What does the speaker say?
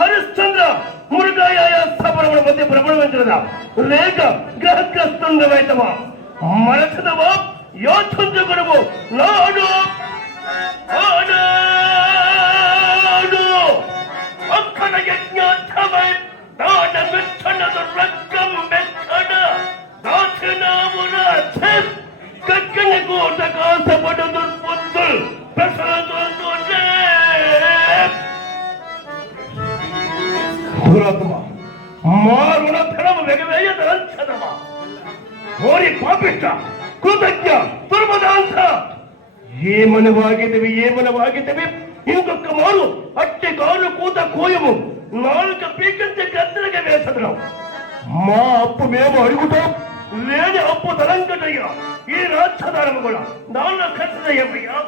హరిశ్చంద్ర మురుగాయ సభల మధ్య ప్రబలమించదా లేక గ్రహగ్రస్తుండవైతవా మరచదవా యోచించగలవు నాడు అక్కడ యజ్ఞోత్సవై దాన మెచ్చనదు రక్కం మెచ్చన దాచినామున కక్కని కోట కాసపడు దుర్బుద్ధుల్ ప్రసాదులతోనే దురాత్మ మారుణ ధనము వెగవేయదలంచదమా ఓరి పాపిష్ట కృతజ్ఞ దుర్మదాంత ఏమని వాగితివి ఇంకొక మారు అట్టి కాను కూత కోయము నాలుక పీకించి గద్దెలుగా వేసదరం మా అప్పు మేము అడుగుతాం లేని అప్పు తలంకటయ్యా ఈ రాజ్యధారము కూడా నాలో ఖర్చు అయ్యా